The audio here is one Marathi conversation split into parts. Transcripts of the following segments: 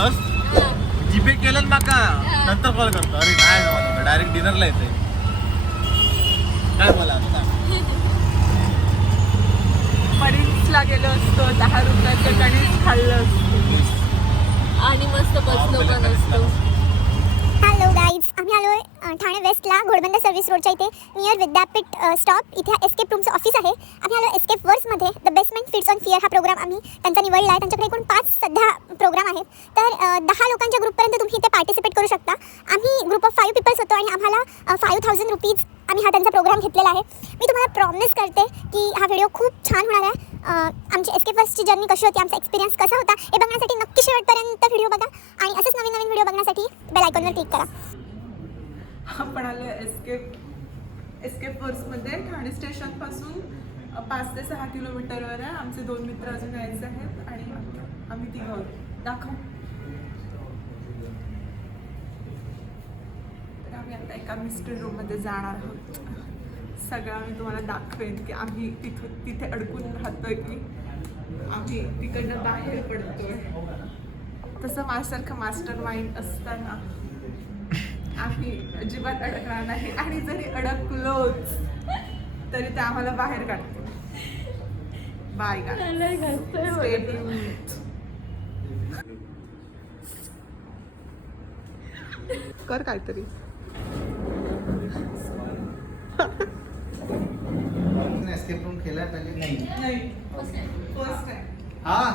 येतस जीपे केलं माका नंतर कॉल करतो. अरे नाही जमत, डायरेक्ट डिनरला येते. काय बोला परीसला गेलो असतो, 10 रुपयाचं कणीस खाल्लं असतो आणि मस्त बसलो पण असतो. हॅलो गाईज, आम्ही आलो आहे ठाणे वेस्टला घोडबंदर सर्व्हिस रोडच्या इथे नियर विद्यापीठ स्टॉप. इथे एस्केप रूमचं ऑफिस आहे. आम्ही आलो एस्केप वर्समध्ये. The basement feeds on fear हा प्रोग्राम आम्ही त्यांचा निवडला आहे. त्यांच्याकडे एकूण 5 सध्या प्रोग्राम आहेत. तर 10 लोकांच्या ग्रुपपर्यंत तुम्ही इथे पार्टिसिपेट करू शकता. आम्ही ग्रुप ऑफ 5 पीपल्स होतो आणि आम्हाला 5,000 रुपीज आम्ही हा त्यांचा प्रोग्राम घेतलेला आहे. मी तुम्हाला प्रॉमिस करते की हा व्हिडिओ खूप छान होणार आहे. आमची एस्केप वर्सची जर्नी कशी होती, आमचा एक्सपिरियन्स कसा होता हे बघण्यासाठी नक्की शेवटपर्यंत व्हिडिओ बघा आणि असेच नवीन नवीन व्हिडिओ बघण्यासाठी बेल आयकॉनवर क्लिक करा. आपण आलो एस्केप वर्समध्ये. ठाणे स्टेशनपासून 5 ते 6 किलोमीटरवर आहे. आमचे 2 मित्र अजून यायचे आहेत आणि आम्ही तिघं दाखव. तर आम्ही आता एका मिस्ट्री रूममध्ये जाणार आहोत. सगळं आम्ही तुम्हाला दाखवेन की आम्ही तिथे अडकून राहतोय की आम्ही तिकडनं बाहेर पडतोय. तसं माझ्यासारखं मास्टर माइंड असताना आम्ही अजिबात अडकणार नाही आणि जरी अडकलोच तरी ते आम्हाला बाहेर काढतो. बाय कर काहीतरी. एस्केप रूम खेला है पहले? नाही फर्स्ट टाइम. हाँ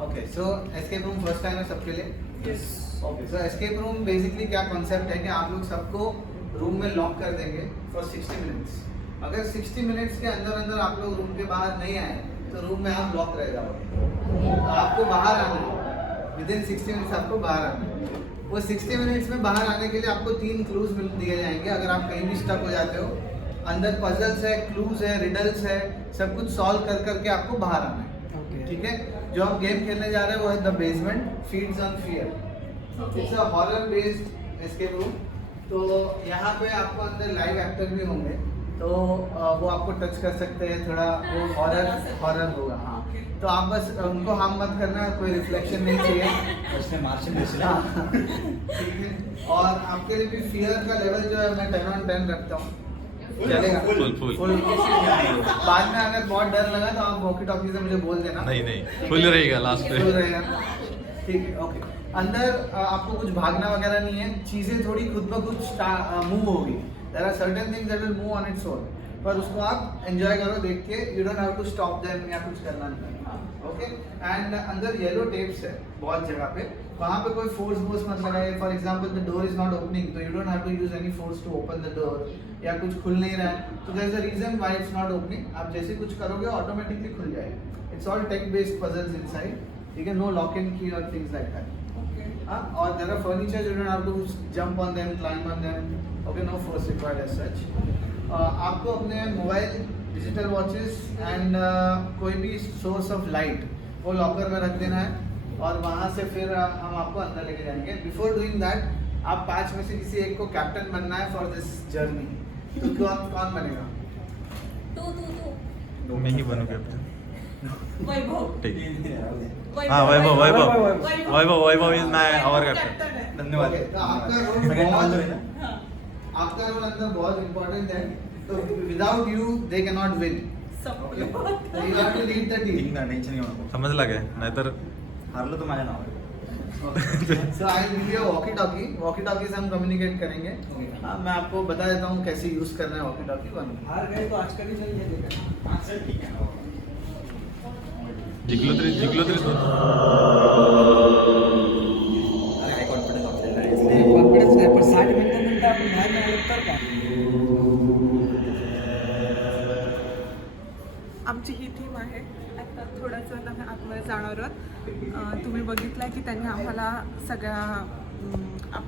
okay. So escape room first time है सबके लिए. Okay. So escape room basically क्या कॉन्सेप्ट है कि आप लोग सबको रूम में लॉक कर देंगे फॉर 60 मिनट्स. अगर 60 मिनट्स के अंदर अंदर आप लोग रूम के बाहर नहीं आए तो रूम में आप लॉक रह जाओगे. आपको बाहर आना है. विदिन 60 मिनट्स आपको बाहर आना है. वो 60 मिनट्स में बाहर आने के लिए आपको 3 क्लूज दिए जाएंगे. अगर आप कहीं भी स्टक हो जाते हो, अंदर पजल्स है, क्लूज है, रिडल्स है, सब कुछ सॉल्व कर करके आपको बाहर आना है. ठीक है. जो हम गेम खेलने जा रहे हैं वो है the basement feeds on fear. It's a horror based escape room. तो यहाँ पे आपको अंदर लाइव एक्टर भी होंगे, तो वो आपको टच कर सकते हैं. थोड़ा वो हॉरर होगा. हाँ. तो आप बस उनको हार्म मत करना, कोई रिफ्लेक्शन नहीं चाहिए. उसमें मार्शल ठीक है. और आपके लिए भी फियर का लेवल जो है मैं 10 on 10 रखता हूँ. चलेगा फुल. बाद में अगर बहुत डर लगा तो आप वॉकी टॉकी से मुझे बोल देना. नहीं फुल रहेगा लास्ट पे. फुल रहेगा. ठीक है. ओके. अंदर आपको कुछ भागना वगैरह नहीं है. चीज़ें थोड़ी खुद ब खुद मूव होगी. There are certain things that will move on its own, पर उसको आप एंजॉय करो देख के. You don't have to stop them या कुछ करना नहीं. ओके. एंड अंदर येलो टेप्स है बहुत जगह पे. वहाँ पे कोई फोर्स मत लगाए. For example the door is not opening, तो you don't have to use any force to open the door. या कुछ खुल नहीं रहा है तो there is a reason why it's not opening. आप जैसे कुछ करोगे ऑटोमेटिकली खुल जाएगा. It's all tech based puzzles inside. ठीक है. नो लॉक एंड की और थिंग्स लाइक दैट. और there are furniture, you don't have to jump on them, climb on them. Okay. No force required as such. आपको अपने मोबाइल, डिजिटल वॉचेस एंड कोई भी सोर्स ऑफ लाइट वो लॉकर में रख देना है. और वहाँ से फिर हम आपको अंदर लेके जाएंगे. बिफोर डूइंग दैट आप 5 में से किसी एक को कैप्टन बनना है फॉर दिस जर्नी. तो कौन बनेगा? तू मैं ही बनू कैप्टन. वैभव. ठीक. हाँ वैभव इज माय आवर कैप्टन. धन्यवाद. तो आपका रोल अंदर बहुत इम्पोर्टेंट है. तो without you they can not win. You have to lead the team. Tension नहीं होना. समजला काय? नाहीतर हारलो तो माझ्या नावावर. So I will give walkie talkie. Walkie talkie से हम कम्युनिकेट करेंगे. हाँ, मैं आपको बता देता हूँ कैसे यूज करना है वॉकी टॉकी को. हार गए तो आज का भी चलिए देखा. हाँ सर ठीक है. जिंकलो तरी अरे हाय कॉन्फिडन्स आपल्याला आहे. इसलिए कॉन्फिडन्स नाही, पण 60 मिनिटं आपण बाहेर नाही आलो तर काय. आमची ही थीम आहे. आता थोडंसं आम्ही आतमध्ये जाणार आहोत. तुम्ही बघितलं की त्यांनी आम्हाला सगळ्या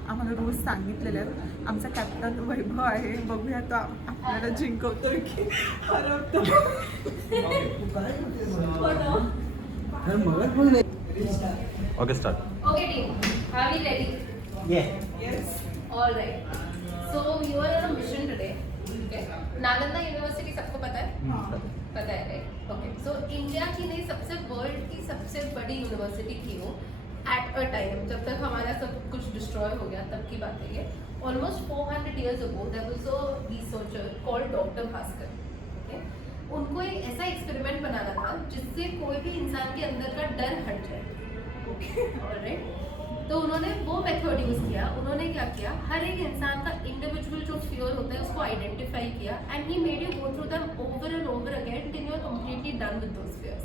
आम्हाला रूल्स सांगितलेले आहेत. आमचा कॅप्टन वैभव आहे. बघूया तो आपल्याला जिंकवतोय की हरवतो. Okay start. Okay, team. Are we ready? Yeah. Yes. All right. So you are on a mission today. Okay. Nalanda university सबको पता है? पता है राइट? ओके, सो इंडिया की नहीं सबसे वर्ल्ड की सबसे बड़ी यूनिवर्सिटी थी वो एट अ टाइम, जब तक हमारा सब कुछ डिस्ट्रॉय हो गया तब की बात है ये। Almost 400 years ago there was a researcher called doctor Bhaskar. Okay, उनको एक ऐसा एक्सपेरिमेंट बनाना था जिससे कोई भी इंसान के अंदर का डर हट जाए। Okay, alright. तो उन्होंने वो मेथड यूज किया। उन्होंने क्या किया, हर एक इंसान का इंडिविजुअल जो फियर होता है उसको आइडेंटिफाई किया and he made you go through them over and over again till you are completely done with those fears.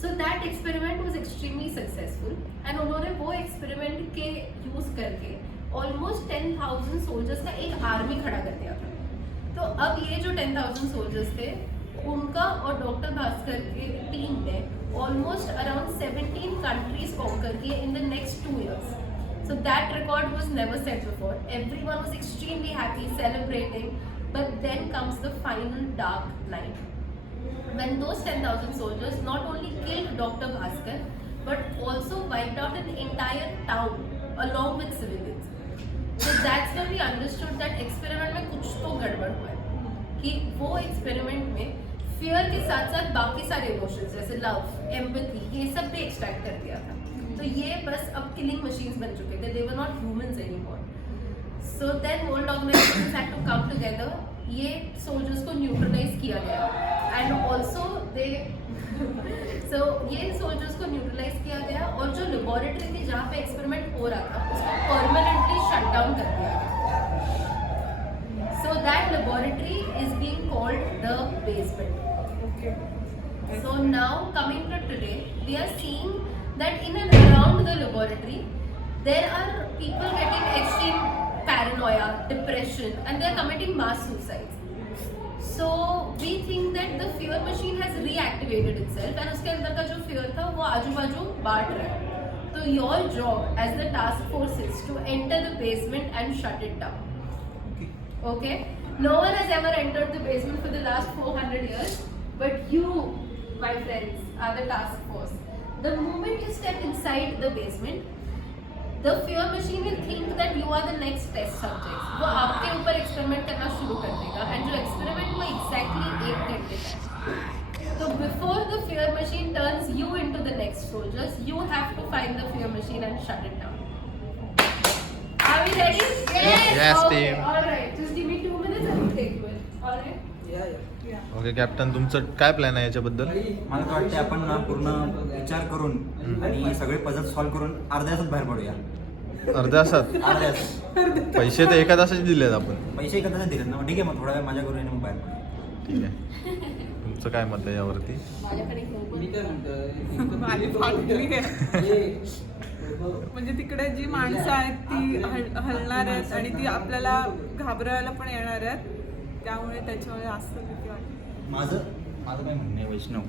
So that experiment was extremely successful and उन्होंने वो एक्सपेरिमेंट के यूज करके ऑलमोस्ट 10,000 सोल्जर्स का एक आर्मी खड़ा कर दिया था। तो अब ये जो 10,000 सोल्जर्स थे उनका और डॉक्टर भास्कर की टीम ने ऑलमोस्ट अराउंड 17 कंट्रीज कॉन्कर किए in the next 2 years. So that record was never set before. Everyone was extremely happy, celebrating. But then comes the final dark night, when those 10,000 soldiers not only killed Dr. Bhaskar, but also wiped out an entire town along with civilians. So that's when we understood that experiment में कुछ तो गड़बड़ हुआ है, कि वो experiment में fear के साथ साथ बाकी सारे इमोशंस जैसे लव, एम्पैथी, ये सब भी एक्सट्रैक्ट कर दिया था। तो ये बस अब किलिंग मशीन्स बन चुके थे, they were not humans anymore. So then world organisations had to come together, ये सोल्जर्स को न्यूट्रलाइज किया गया एंड ऑल्सो दे सो ये सोल्जर्स को न्यूट्रलाइज किया गया और जो लेबोरेटरी थी जहाँ पे एक्सपेरिमेंट हो रहा था उसको परमानेंटली शट डाउन कर दिया गया। So that laboratory is being called the basement. Okay, So now coming to today, we are seeing that in and around the laboratory, there are people getting extreme paranoia, depression, and they are committing mass suicides. So we think that the fear machine has reactivated itself, and उसके अंदर का जो fear था वो आजू बाजू बांट रहा है। तो your job as the task force is to enter the basement and shut it down. Okay, no one has ever entered the basement for the last 400 years, but you, my friends, are the task force. The moment you step inside the basement, the fear machine will think that you are the next test subject. वो आपके ऊपर एक्सपेरिमेंट करना शुरू कर देगा एंड जो एक्सपेरिमेंट वो एग्जैक्टली 1 घंटे का है। तो before the fear machine turns you into the next soldiers, you have to find the fear machine and shut it down. Are we ready? Yes, okay, team. All right. Just give me 2 minutes and we'll take you in. All right. Okay captain, तुमचं काय प्लॅन आहे याच्याबद्दल? मला तर वाटते आपण ना पूर्ण विचार करून आणि सगळे पझल सॉल्व्ह करून अर्ध्या तासात बाहेर पडूया. अर्ध्या तासात? अर्ध्या तास. पैसे तर एका तासाचे दिलेत आपण. पैसे एका तासात दिलेत ना, ठीक आहे, मग थोडा वेळ माझ्या करून आणि मग बाहेर पडूया. ठीक आहे, तुमचं काय मत आहे यावरती? माझ्याकडे घेऊ पण. माझी फाटली आहे. म्हणजे तिकडे जी माणसं आहेत ती हलणार आहेत आणि ती आपल्याला घाबरायला पण येणार आहेत, त्यामुळे त्याच्यामुळे असं भीती वाटते. माझं काय म्हणणं आहे वैष्णव,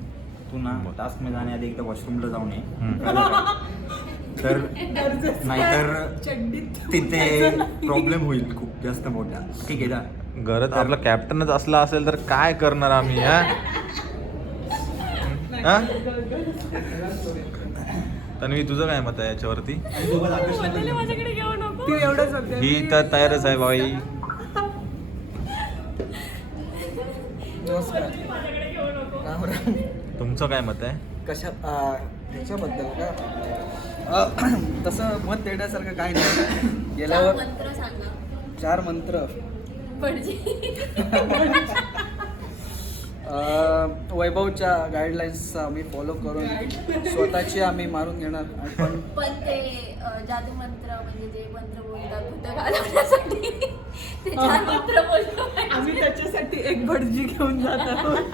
तू ना टास्कमध्ये जाण्याआधी एकदा वॉशरूमला जाऊन ये. तर नाहीतर तिथे प्रॉब्लेम होईल खूप जास्त मोठा. ठीक आहे ना? गरज आपला कॅप्टनच असला असेल तर काय करणार आम्ही? हा तन्वी, तुझं काय मत आहे याच्यावरती? माझ्याकडे घेऊ नको, ती एवढंच होते. ही तर तयारच आहे बाई. नमस्कार. राम राम. तुमचं काय मत आहे? कशा ह्याच्याबद्दल का तसं मत देण्यासारखं काय नाही. गेल्यावर मंत्र सांगा. 4 मंत्र पडजी. वैभवच्या गाईडलाईन्स आम्ही फॉलो करून स्वतःची आम्ही मारून घेणार. पण ते जादू मंत्र म्हणजे जे मंत्र बोलतात भूत घालवण्यासाठी ते 4 मंत्र बोलतो. आम्ही त्याच्यासाठी एक भटजी घेऊन जात आहोत.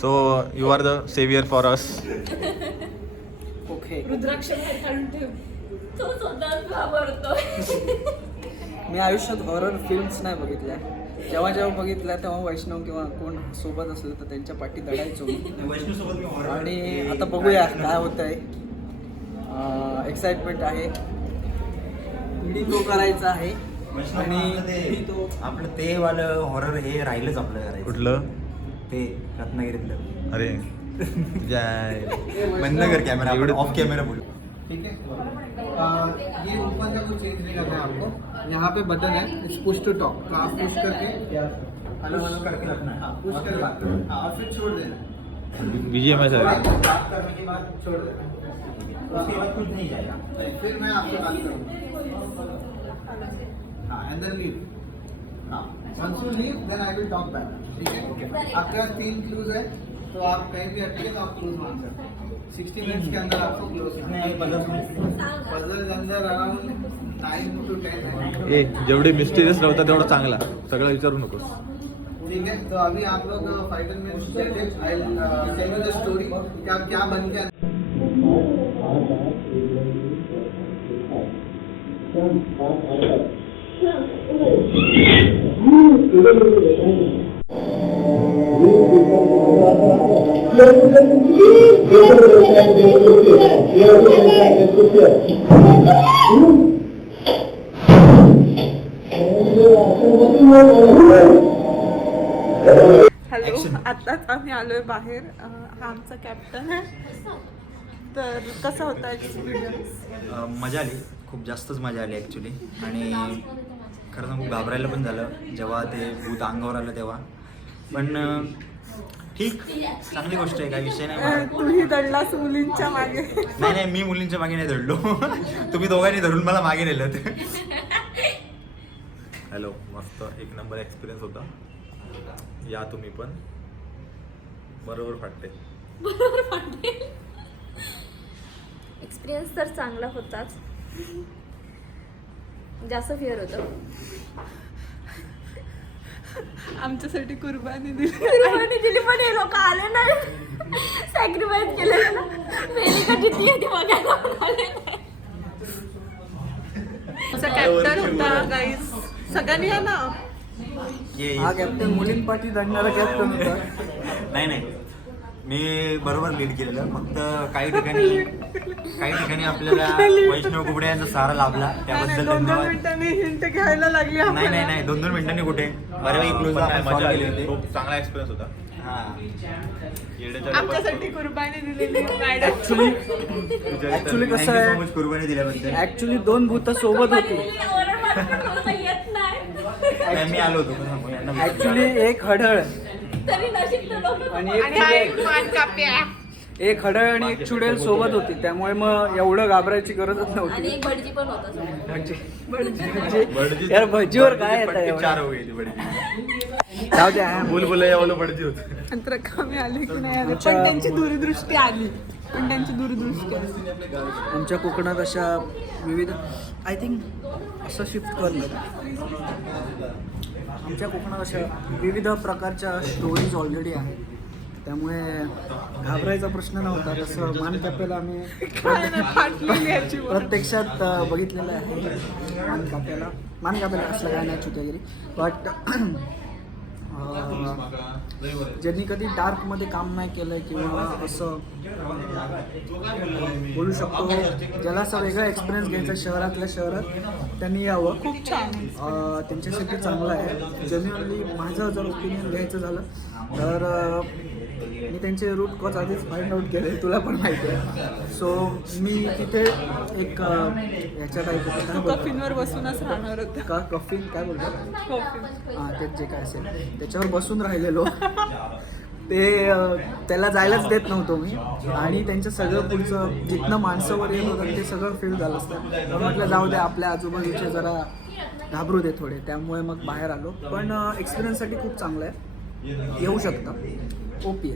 So you are the saviour for us. Okay. रुद्राक्ष घालून ठेव. तो स्वतःच घाबरतोय. मी आयुष्यात हॉरर फिल्म्स नाही बघितल्या. जेव्हा बघितल्या तेव्हा वैष्णव किंवा कोण सोबत असेल तर त्यांच्या पाठी दडायचो मी. वैष्णव सोबत मी horror आणि आता बघूया काय होत आहे. एक्साइटमेंट आहे. मी तो करायचा आहे आणि तो आपलं ते वालं हॉरर हे राहिलंच आपलं करायचं. कुठलं? ते रत्नागिरीतलं. अरे बंद कर कॅमेरा, आपण ऑफ कॅमेरा बोलू. ठीक है। ये ऊपर का कुछ चेंज नहीं करना है आपको। यहाँ पे बटन है पुश टू टॉक, तो आप पुश करके अलग अलग करके रखना है। हाँ पुश करके हाँ और फिर छोड़ देना BGMI बात सर करने के बाद छोड़ देना उसके बाद कुछ नहीं जाएगा। फिर मैं आपसे बात करूँगा हाँ एंड देन लीव हाँ once you leave then I will talk back ठीक है आपके पास 3 क्लूज है तो आप कहीं भी अटके तो आप क्लूज मांग सकते हैं 60 मिनट्स के अंदर आपको क्लोज पजल के अंदर अराउंड 9 to 10 है ए जेवढी मिस्टिरियस नव्हता तेवढा चांगला सगळं विचारू नकोस ठीक है तो अभी आप लोग 5 मिनट्स चलते I tell you the story कि आप क्या बन के हॅलो आताच आम्ही आलोय बाहेर हा आमचा कॅप्टन आहे तर कसा होता एक्सपिरियन्स मजा आली खूप जास्तच मजा आली ॲक्च्युली आणि खरं सांगू घाबरायला पण झालं जेव्हा ते भूत अंगावर आलं तेव्हा पण ठीक चांगली गोष्ट आहे काही विषय नाही मला. तूही दडलास मुलींच्या मागे नाही नाही मी मुलींच्या मागे नाही धरलो तुम्ही दोघांनी धरून मला मागे नेलं हॅलो मस्त एक नंबर एक्सपिरियन्स होता या तुम्ही पण बरोबर फाटते एक्सपिरियन्स तर चांगला होताच जास्त फिअर होतं आमच्यासाठी कुर्बानी दिली पण हे लोक आले नाही सॅक्रिफाईस केलं ना वेलिका किती आहे ती बघायला आले नाही आमचा कॅप्टन होता गाईज सगळ्यांनी या ना हा कॅप्टन मुलींपाठी दडणारा कॅप्टन होता नाही नाही मी बरोबर लीड केलेलं फक्त काही ठिकाणी आपल्याला वैष्णव कुबडे यांचा सारा लाभला त्याबद्दल 2 धन्यवाद मिनिटांनी हिंट घ्यायला लागली नाही नाही नाही 2 मिनिटांनी कुठे बऱ्यापैकी क्लोज आपण मजा solve आली केले होते. खूप चांगला एक्सपिरियन्स होता हां येड्याच्या आमच्यासाठी कुर्बानी दिलेली मॅडम ऍक्च्युली कसं Thank you so आहे much कुर्बानी दिल्याबद्दल ऍक्च्युली 2 भूत सोबत होती येत नाही नाही, मी आलो होतो सांगू यांना ऍक्च्युली एक हडळ तरी नशीब तर लोक आणि आणि हा एक मान काप्या एक हडळ आणि एक चुडेल सोबत होती त्यामुळे मग एवढं घाबरायची गरजच आणि नव्हती एक भटजी पण होता सोबत. म्हणजे यार भजीवर काय येतं पटकन एवढं? 4 हो गई थी बड़ी जाऊ द्या बुलबुल यावाला बडजी होते नंतर कमी आले की नाही आले पण त्यांची दूरदृष्टी आली आमच्या कोकणात अशा विविध आय थिंक असं शिफ्ट करणं आमच्या कोकणात अशा विविध प्रकारच्या स्टोरीज ऑलरेडी आहेत त्यामुळे घाबरायचा प्रश्न नव्हता तसं मानकाप्याला आम्ही प्रत्यक्षात बघितलेलं आहे मानकाप्याला असलं काय नाही चुकीगिरी बट ज्यांनी कधी डार्कमध्ये काम नाही केलं किंवा असं बोलू शकतो ज्याला असा वेगळा एक्सपिरियन्स घ्यायचा शहरातल्या शहरात त्यांनी यावं खूप छान त्यांच्यासाठी चांगलं आहे जेन्युअनली माझं जर ओपिनियन घ्यायचं झालं तर मी त्यांचे रूट कॉज आधीच फाइंड आउट केले तुला पण माहिती आहे सो मी तिथे एक याच्या टाईप कफिनवर बसूनच राहणार होतं का कफिन काय बोलतात कॉफी हां तेच जे काय असेल त्याच्यावर बसून राहिलेलो ते त्याला जायलाच देत नव्हतो मी आणि त्यांचं सगळं पुढचं जिथनं माणसं वर येत होतं ते सगळं फील झालं असतं तर म्हटलं जाऊ दे आपल्या आजूबाजूचे जरा घाबरू दे थोडे त्यामुळे मग बाहेर आलो पण एक्सपिरियन्ससाठी खूप चांगलं आहे येऊ शकतं ओके